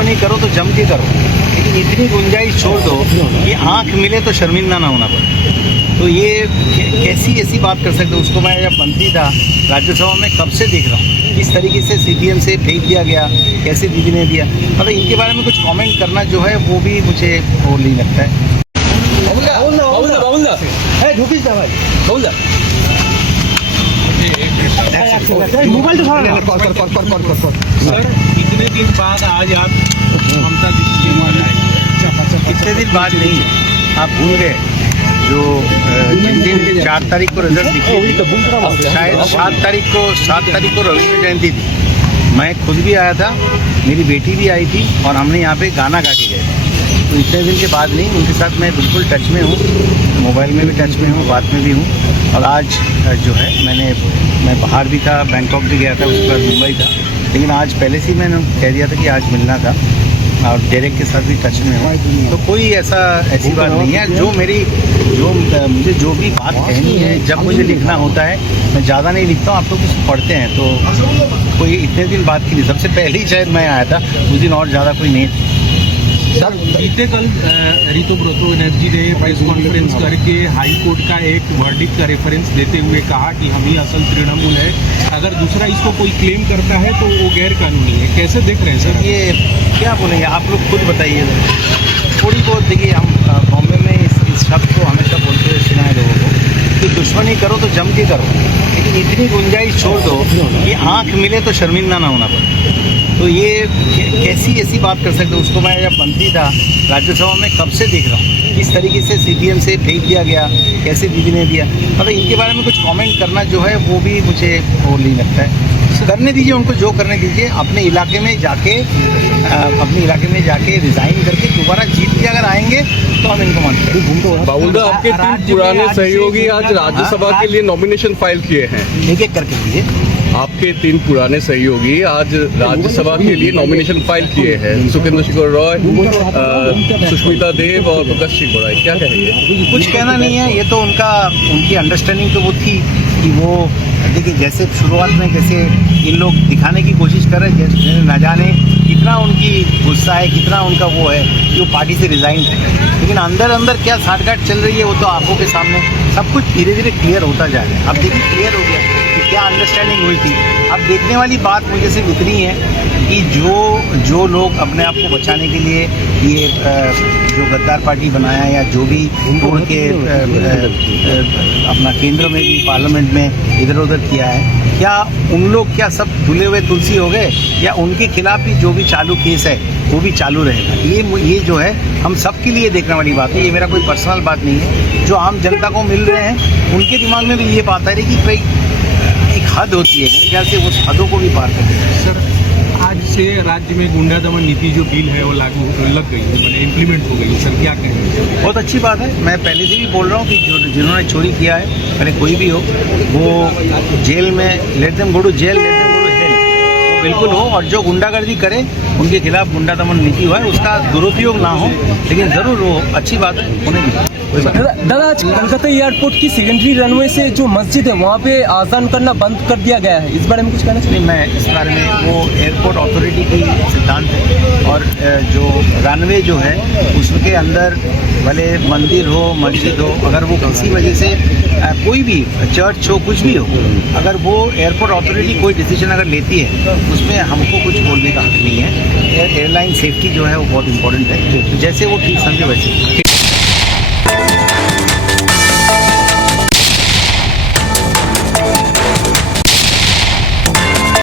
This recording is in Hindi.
दुश्मनी करो तो जम के करो, लेकिन इतनी गुंजाइश छोड़ दो कि आंख मिले तो शर्मिंदा ना होना पड़े। तो ये कैसी ऐसी बात कर सकते हो? उसको मैं जब मंत्री था राज्यसभा में कब से देख रहा हूँ, किस तरीके से सीपीएम से फेंक दिया गया, कैसे दीदी ने दिया, मतलब इनके बारे में कुछ कमेंट करना जो है वो भी मुझे वो नहीं लगता है। मोबाइल तो सर, इतने दिन बाद आज आप ममता दीदी के इतने दिन बाद नहीं, आप भूल गए जो जिन दिन 4 तारीख को रिजल्ट दिखी, शायद 7 तारीख को रविंद्र जयंती थी। मैं खुद भी आया था, मेरी बेटी भी आई थी और हमने यहाँ पे गाना गा के गए। तो इतने दिन के बाद नहीं, उनके साथ मैं बिल्कुल टच में हूँ, मोबाइल में भी टच में हूँ, बात में भी हूँ। और आज जो है मैं बाहर भी था, बैंकॉक भी गया था, उसके बाद मुंबई था, लेकिन आज पहले से ही मैंने कह दिया था कि आज मिलना था और डायरेक्ट के साथ भी टच में हूँ। तो कोई ऐसी बात नहीं है। मुझे जो भी बात कहनी है, जब मुझे लिखना होता है, मैं ज़्यादा नहीं लिखता हूँ, आप लोग कुछ पढ़ते हैं, तो कोई इतने दिन बाद की नहीं, सबसे पहले ही शायद मैं आया था, उस दिन और ज़्यादा कोई नहीं। सर, बीते कल ऋतुव्रत बनर्जी ने प्रेस कॉन्फ्रेंस करके हाई कोर्ट का एक वर्डिक्ट का रेफरेंस देते हुए कहा कि हम ही असल तृणमूल है, अगर दूसरा इसको कोई क्लेम करता है तो वो गैर कानूनी है। कैसे देख रहे हैं सर? ये क्या बोलेंगे, आप लोग खुद बताइए। थोड़ी बहुत देखिए, हम बॉम्बे में इस शब्द को हमेशा बोलते हुए सुना है लोगों को कि दुश्मनी करो तो जम के करो, लेकिन इतनी गुंजाइश छोड़ दो कि आंख मिले तो शर्मिंदा ना होना पड़े। तो ये कैसी ऐसी बात कर सकते हो? उसको मैं जब मंत्री था राज्यसभा में कब से देख रहा हूँ, किस तरीके से सीपीएम से फेंक दिया गया, कैसे दीदी ने दिया, मतलब इनके बारे में कुछ कमेंट करना जो है वो भी मुझे वो नहीं लगता है। करने दीजिए उनको, जो करने दीजिए। अपने इलाके में जाके रिजाइन करके दोबारा जीत के अगर आएंगे तो हम इनको मानते हैं। बाउलदा, आपके 3 पुराने सहयोगी आज राज्यसभा के लिए नॉमिनेशन फाइल किए हैं। एक एक करके दीजिए। आपके 3 पुराने सहयोगी आज राज्यसभा के लिए नॉमिनेशन फाइल किए हैं, सुखेंद्र शेखर रॉय, सुष्मिता देव और प्रकाश सिंह बराड़। क्या कहेंगे? कुछ कहना नहीं है, ये तो उनकी अंडरस्टैंडिंग तो वो थी कि वो देखिए, जैसे शुरुआत में जैसे इन लोग दिखाने की कोशिश कर रहे हैं, जैसे न जाने कितना उनकी गुस्सा है, कितना उनका वो है कि वो पार्टी से रिज़ाइन है, लेकिन अंदर क्या साठगांठ चल रही है वो तो आंखों के सामने सब कुछ धीरे धीरे क्लियर होता जा रहा है। अब देखिए क्लियर हो गया कि क्या अंडरस्टैंडिंग हुई थी। अब देखने वाली बात मुझे सिर्फ इतनी है कि जो लोग अपने आप को बचाने के लिए ये जो गद्दार पार्टी बनाया या जो भी तोड़ के अपना केंद्र में भी पार्लियामेंट में इधर उधर किया है, क्या उन लोग क्या सब धुले हुए तुलसी हो गए, या उनके खिलाफ भी जो भी चालू केस है वो भी चालू रहेगा? ये जो है हम सब के लिए देखने वाली बात है। ये मेरा कोई पर्सनल बात नहीं है। जो आम जनता को मिल रहे हैं उनके दिमाग में भी ये बात आ रही कि भाई एक हद होती है, मेरे ख्याल से उस हदों को भी पार कर दें। सर, आज से राज्य में गुंडा दमन नीति जो बिल है वो लागू लग गई है, मतलब इम्प्लीमेंट हो गई है। सर, क्या कहेंगे? बहुत अच्छी बात है। मैं पहले से भी बोल रहा हूँ कि जिन्होंने चोरी किया है, पहले कोई भी हो, वो जेल में let them go to jail, let them go to hell, वो बिल्कुल हो। और जो गुंडागर्दी करे उनके खिलाफ गुंडा दमन नीति हुआ है, उसका दुरुपयोग ना हो, लेकिन ज़रूर वो अच्छी बात है, होने दीजिए। दादा, आज कलकत्ता एयरपोर्ट की सेकेंडरी रनवे से जो मस्जिद है वहाँ पे आजान करना बंद कर दिया गया है, इस बारे में कुछ कहना चाहिए? नहीं, मैं इस बारे में, वो एयरपोर्ट अथॉरिटी की सिद्धांत है, और जो रनवे जो है उसके अंदर भले मंदिर हो, मस्जिद हो, अगर वो किसी वजह से कोई भी चर्च हो, कुछ भी हो, अगर वो एयरपोर्ट अथॉरिटी कोई डिसीजन अगर लेती है उसमें हमको कुछ बोलने का हक नहीं है। एयरलाइन सेफ्टी जो है वो बहुत इंपॉर्टेंट है, जैसे वो ठीक समझे वैसे।